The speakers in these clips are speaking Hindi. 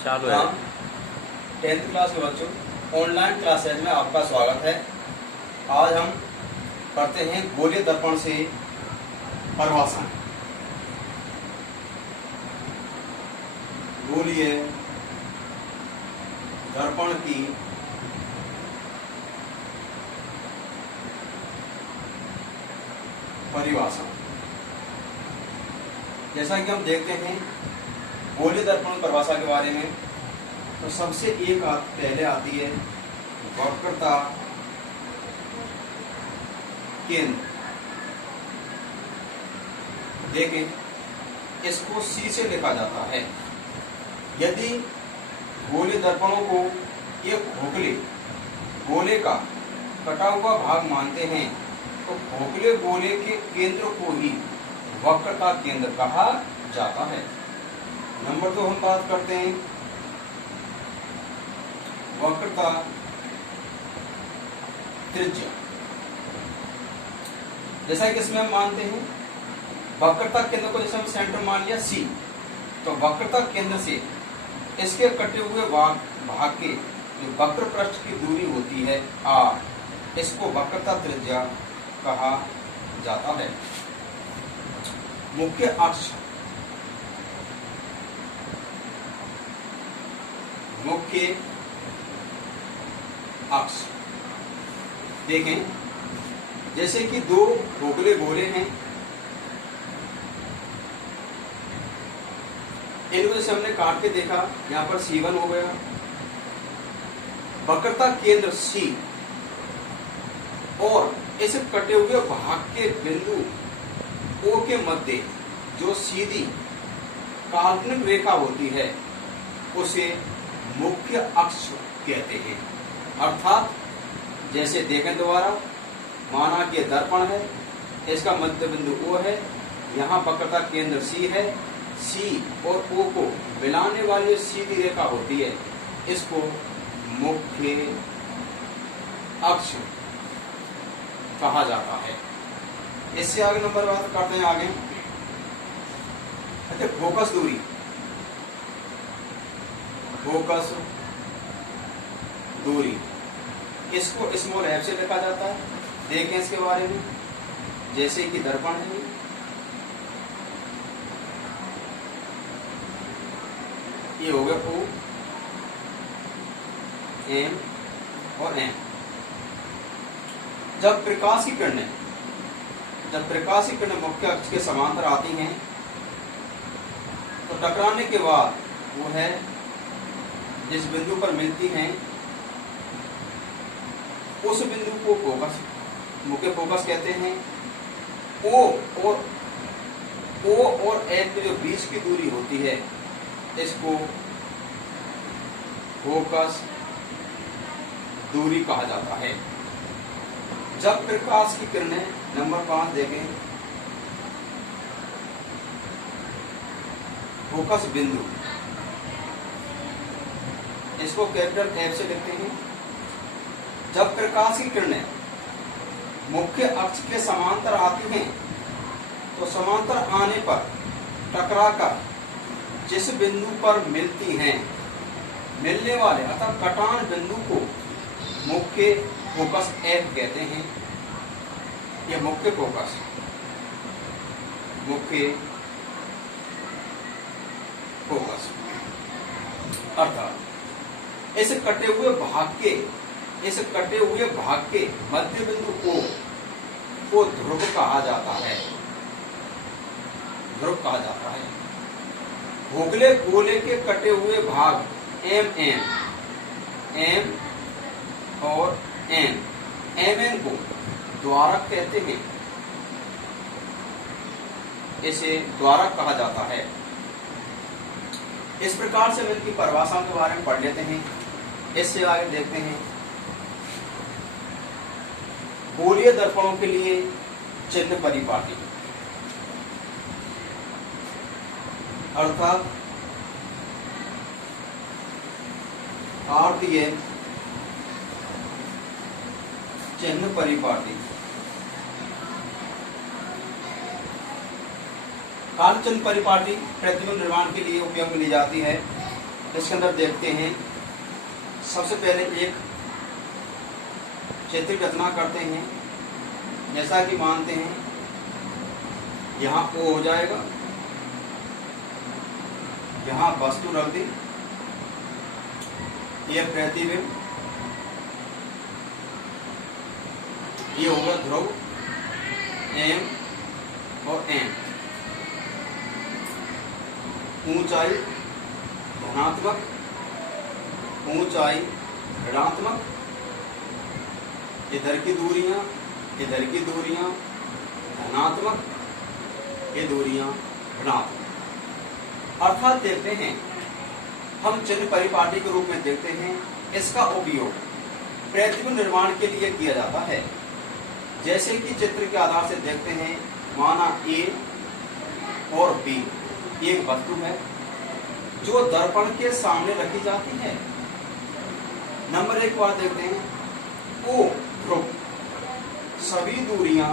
चालू है। 10th क्लास के बच्चों, ऑनलाइन क्लासेज में आपका स्वागत है। आज हम पढ़ते हैं गोलीय दर्पण से परिभाषा। गोलीय दर्पण की परिभाषा। जैसा कि हम देखते हैं गोलीय दर्पण परिभाषा के बारे में, तो सबसे पहले आती है वक्रता केंद्र। देखें, इसको C से लिखा जाता है। यदि गोलीय दर्पणों को एक खोखले गोले का कटा हुआ भाग मानते हैं तो खोखले गोले के केंद्र को ही वक्रता केंद्र कहा जाता है। नंबर 2 हम बात करते हैं वक्रता त्रिज्या। जैसा कि इसमें हम मानते हैं वक्रता केंद्र को, जैसे हम सेंटर मान लिया C, तो वक्रता केंद्र से इसके कटे हुए भाग के जो वक्र पृष्ठ की दूरी होती है R, इसको वक्रता त्रिज्या कहा जाता है। मुख्य अक्ष, मुख्य अक्ष देखें, जैसे कि दो खोखले गोले हैं, इनको जैसे हमने काट के देखा, यहां पर C1 हो गया। वक्रता केंद्र C और इस कटे हुए भाग के बिंदु O के मध्य जो सीधी काल्पनिक रेखा होती है उसे मुख्य अक्ष कहते हैं। अर्थात जैसे देखें दोबारा, माना कि दर्पण है, इसका मध्य बिंदु O है, यहाँ वक्रता केंद्र C है, C और O को मिलाने वाली जो सीधी रेखा होती है इसको मुख्य अक्ष कहा जाता है। इससे आगे नंबर बात करते हैं आगे। अच्छा, फोकस दूरी, फोकस दूरी, इसको स्मॉल f से लिखा जाता है। देखें इसके बारे में, जैसे कि दर्पण है, ये हो गया O, M और M। जब प्रकाश की किरणें मुख्य अक्ष के समांतर आती हैं तो टकराने के बाद वो है जिस बिंदु पर मिलती हैं उस बिंदु को फोकस, मुख्य फोकस कहते हैं। O और F के जो बीच की दूरी होती है इसको फोकस दूरी कहा जाता है। जब प्रकाश की किरणें, नंबर 5 देखें, फोकस बिंदु, इसको कैपिटल F से लिखते हैं। जब प्रकाश की किरणें मुख्य अक्ष के समांतर आती हैं तो समांतर आने पर टकराकर जिस बिंदु पर मिलती हैं, मिलने वाले अर्थात कटान बिंदु को मुख्य फोकस F कहते हैं। यह मुख्य फोकस, मुख्य फोकस अर्थात इस कटे हुए भाग के मध्य बिंदु को ध्रुव कहा जाता है। ध्रुव कहा जाता है। खोखले गोले के कटे हुए भाग M और Mn को द्वारक कहते हैं। इसे द्वारक कहा जाता है। इस प्रकार से हम इनकी परिभाषा के बारे में पढ़ लेते हैं। इससे आगे देखते हैं गोलीय दर्पणों के लिए चिन्ह परिपाटी, अर्थात आर्तीय चिन्ह परिपाटी। काल चिन्ह परिपाटी प्रतिबिंब निर्माण के लिए उपयोग में ली जाती है। इसके अंदर देखते हैं, सबसे पहले एक चित्र की रचना करते हैं। जैसा कि मानते हैं यहाँ O हो जाएगा, यहाँ वस्तु रख दी, ये प्रतिबिंब, ये होगा ध्रुव M और N। ऊंचाई धनात्मक, ऊंचाई ऋणात्मक, इधर की दूरियां, इधर की दूरियां धनात्मक, ये दूरियां ऋणात्मक। अर्थात देखते हैं हम चिन्ह परिपाटी के रूप में देखते हैं, इसका उपयोग प्रतिबिंब निर्माण के लिए किया जाता है। जैसे कि चित्र के आधार से देखते हैं, माना A और B एक वस्तु है जो दर्पण के सामने रखी जाती है। नंबर 1 बार देखते हैं, O ध्रुव, सभी दूरियां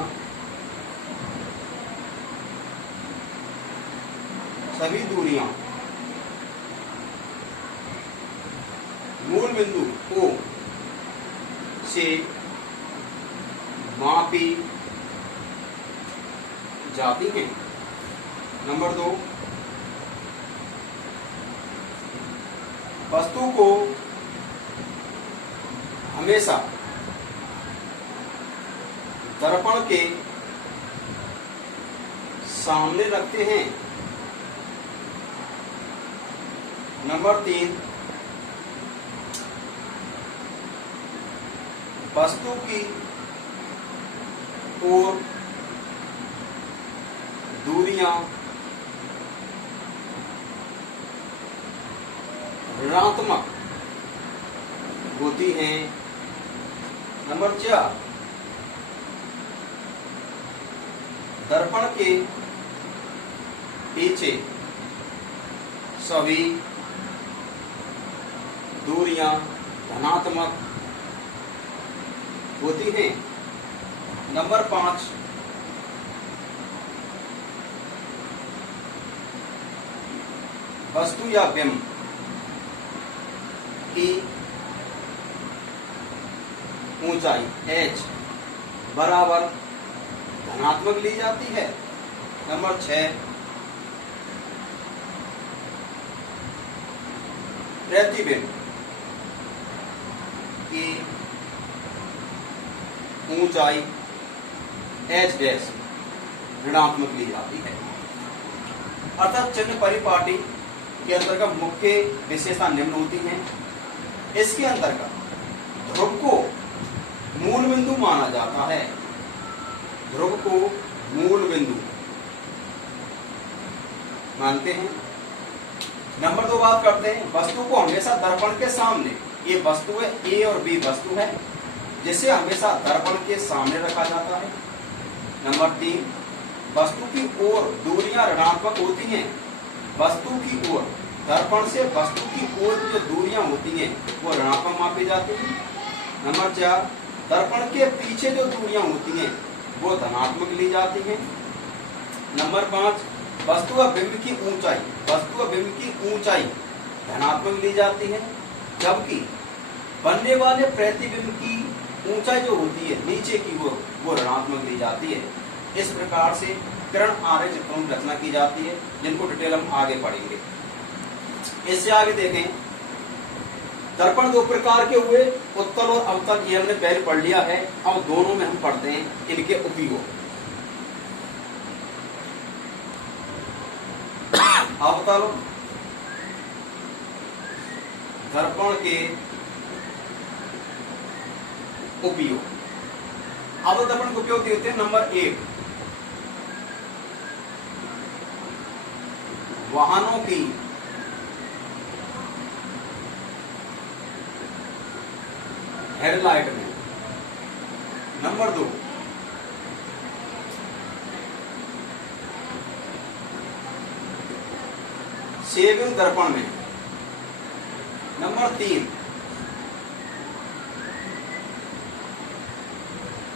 मूल बिंदु O से मापी जाती हैं। नंबर 2, वस्तु को हमेशा दर्पण के सामने रखते हैं। नंबर 3, वस्तु की ओर दूरियां ऋणात्मक होती हैं। नंबर 4, दर्पण के पीछे सभी दूरियां धनात्मक होती हैं। नंबर 5, वस्तु या बिंब की ऊंचाई h बराबर धनात्मक ली जाती है। नंबर 6, प्रतिबिंब की ऊंचाई h डैश ऋणात्मक ली जाती है। अर्थात चिन्ह परिपाटी के अंतर्गत मुख्य विशेषता निम्न होती हैं। इसके अंतर्गत ध्रुव को मूल बिंदु माना जाता है। ध्रुव को मूल बिंदु मानते हैं। नंबर 2 बात करते हैं, वस्तु को हमेशा दर्पण के सामने, ये वस्तु है A और B वस्तु है, जिसे हमेशा दर्पण के सामने रखा जाता है। नंबर 3, वस्तु की ओर दूरियां ऋणात्मक होती हैं। वस्तु की ओर, दर्पण से वस्तु की ओर जो दूरियां होती हैं वो ऋणात्मक मापी जाती हैं। नंबर 4, दर्पण के पीछे जो दूरियां होती हैं वो धनात्मक ली जाती हैं। नंबर 5, वस्तु व बिंब की ऊंचाई, वस्तु व बिंब की ऊंचाई धनात्मक ली जाती है, जबकि बनने वाले प्रतिबिंब की ऊंचाई जो होती है नीचे की वो ऋणात्मक दी जाती है। इस प्रकार से किरण आरेख चित्रों की रचना की जाती है, जिनको डिटेल हम आगे पढ़ेंगे। इससे आगे देखें, दर्पण 2 प्रकार के हुए, उत्तल और अवतल, ये हमने पहले पढ़ लिया है। अब दोनों में हम पढ़ते हैं इनके उपयोग। अवतल दर्पण के उपयोग। अवतल दर्पण के उपयोग देते हैं। नंबर 1, वाहनों की हेडलाइट में। नंबर 2, सेविंग दर्पण में। नंबर 3,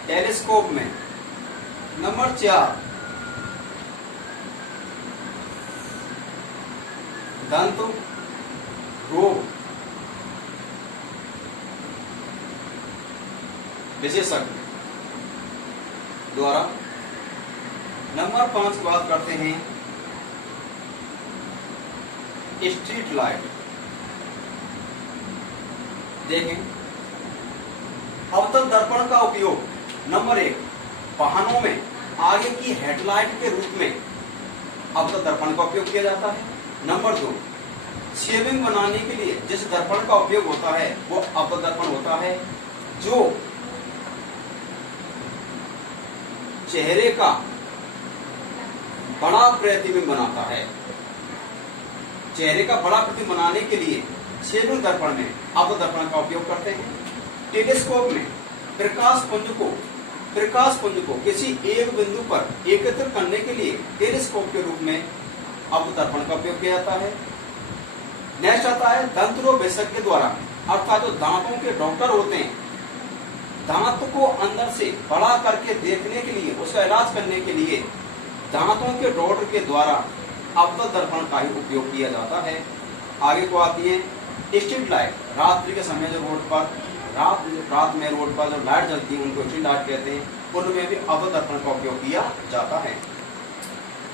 टेलीस्कोप में। नंबर 4, दंत रोग विशेषज्ञ द्वारा। नंबर 5 की बात करते हैं स्ट्रीट लाइट। देखें, अवतल दर्पण का उपयोग नंबर 1 वाहनों में आगे की हेडलाइट के रूप में अवतल दर्पण का उपयोग किया जाता है। नंबर 2 शेविंग बनाने के लिए जिस दर्पण का उपयोग होता है वो अवतल दर्पण होता है, जो चेहरे का बड़ा प्रतिबिंब बनाता है। चेहरे का बड़ा प्रतिबिंब बनाने के लिए शेविंग दर्पण में अवतल दर्पण का उपयोग करते हैं। टेलीस्कोप में प्रकाश पुंज को किसी एक बिंदु पर एकत्रित करने के लिए टेलीस्कोप के रूप में अवतल दर्पण का उपयोग किया जाता है। नेक्स्ट आता है दंत रोग विशेषज्ञ द्वारा, अर्थात जो दांतों के डॉक्टर होते हैं, दांत को अंदर से बड़ा करके देखने के लिए, उसका इलाज करने के लिए दांतों के डॉक्टर के द्वारा अवतल दर्पण का ही उपयोग किया जाता है। आगे को आती है स्ट्रीट लाइट। रात्रि के समय जो रोड पर रात में रोड पर जो लाइट जलती है उनको स्ट्रीट लाइट कहते हैं, उनमें भी अवतल दर्पण का उपयोग किया जाता है।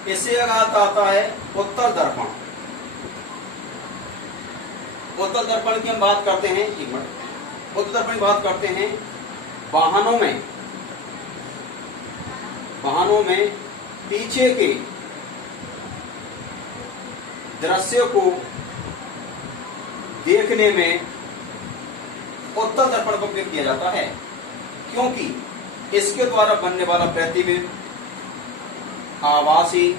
इससे आता है उत्तल दर्पण। उत्तल दर्पण की हम बात करते हैं, एक मिनट, उत्तल दर्पण की बात करते हैं वाहनों में पीछे के दृश्य को देखने में उत्तल दर्पण का उपयोग किया जाता है, क्योंकि इसके द्वारा बनने वाला प्रतिबिंब आभासी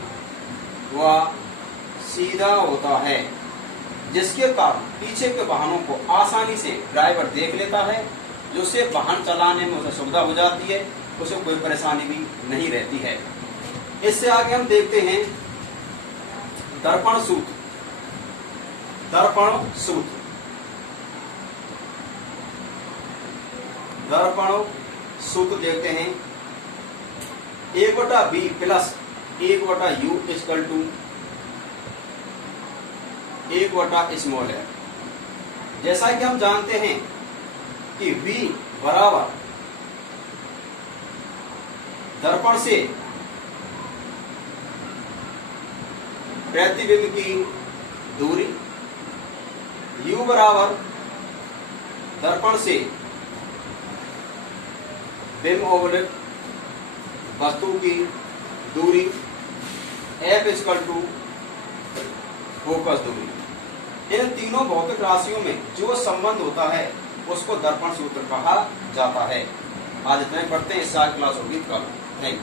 व सीधा होता है, जिसके कारण पीछे के वाहनों को आसानी से ड्राइवर देख लेता है, जिससे वाहन चलाने में उसे सुविधा हो जाती है, उसे कोई परेशानी भी नहीं रहती है। इससे आगे हम देखते हैं दर्पण सूत्र। दर्पण सूत्र देखते हैं 1/b plus 1/u equal to 1/स्मॉल है। जैसा कि हम जानते हैं कि v बराबर दर्पण से प्रतिबिंब की दूरी, u बराबर दर्पण से बिंब ओवलिक वस्तु की दूरी, f इक्वल टू फोकस दूरी। इन तीनों भौतिक राशियों में जो संबंध होता है उसको दर्पण सूत्र कहा जाता है। आज इतना ही पढ़ते हैं, इस साल क्लास होगी कल। Thank you.